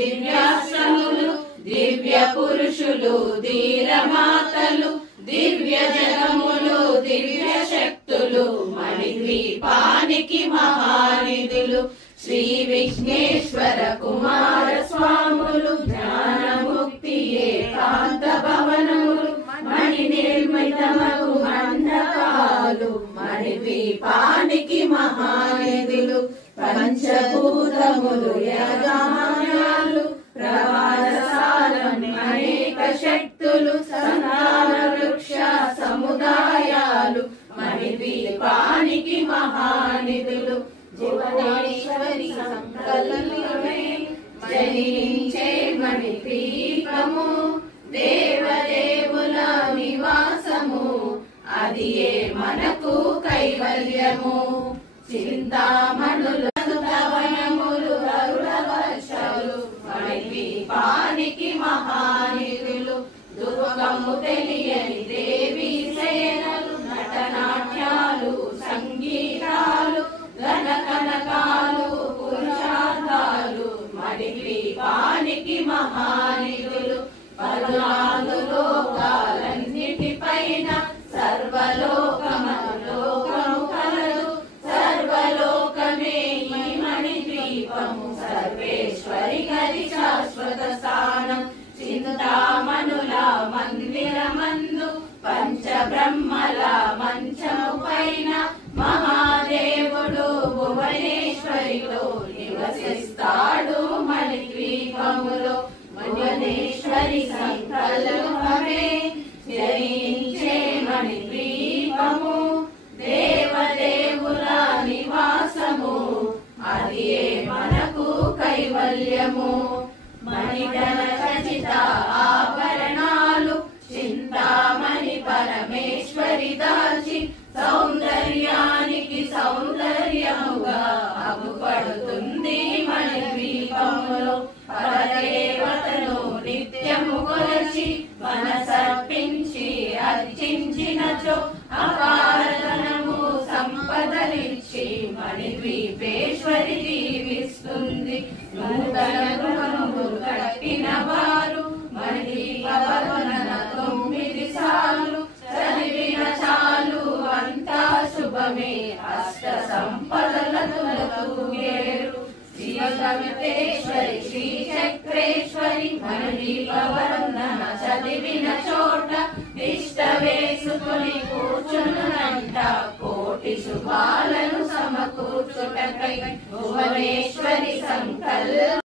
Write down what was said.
దివ్యాశ్రములు దివ్య పురుషులు ధీరమాతలు దివ్య జగములు దివ్య శక్తులు మణిద్వీపానికి మహానిధులు శ్రీ విఘ్నేశ్వర కుమార స్వాములు జ్ఞానముక్తి ఏకాంత భవనములు మణి నిర్మితమగు మండపాలు మణిద్వీపానికి మహానిధులు పంచభూతములు యజమాన్యాలు ప్రవాసాలను అనేక శక్తులు సంతాన వృక్ష సముదాయాలు మణిద్వీపానికి మహానిధులు భువనేశ్వరి సంకల్పమే జయించే మణిద్వీపము దేవదేవుల నివాసము అది ఏ మనకు కైవల్యము చింతామణులు తవనములు గరుడ వర్షాలు మణిద్వీపానికి మహానిధులు దుర్గము తెలియని దేవి సేనలు నటనాట్యాలు సంగీతాలు ఘన కనకాలు పురుషార్థాలు మణిద్వీపానికి మహానిధులు 14 లోకాలన్నిటిపైన సర్వలోకము కలదు సర్వలోకమే ఈ మణిద్వీపము సర్వేశ్వరి గది శాశ్వత స్థానం చింతామణుల మందిరమందు పంచబ్రహ్మల మంచము పైన మహాదేవుడు భువనేశ్వరిలో నివసిస్తాడు మణిద్వీపములో భువనేశ్వరి సంకల్పమే జయించే మణిద్వీపము దేవదేవుల నివాసము అది ఏ మనకు కైవల్యము మణిగణ ఖచ్చిత ఆభరణాలు చింతామణి పరమేశ్వరి దాల్చి సౌందర్యానికి సౌందర్యముగా అగుపడుతుంది మణిద్వీపములో పరదేవతను నిత్యము కొలచి మనసర్పించి అర్చించినచో అపారధనము సంపదలిచ్చి మణిద్వీపేశ్వరి దీవిస్తుంది నూతన గృహములు కట్టిన వారు మణిద్వీపవర్ణన 9 సార్లు చదివిన చాలు అంతా శుభమే అష్ట సంపదలతో శ్రీ సవితేశ్వరి శ్రీ చక్రేశ్వరి మణిద్వీపవర్ణన చదివిన చోట ఇష్ట వేసుకుని కూర్చునునంట కోటి శుభాలను సమకూర్చుటకై భువనేశ్వరి సంకల్ప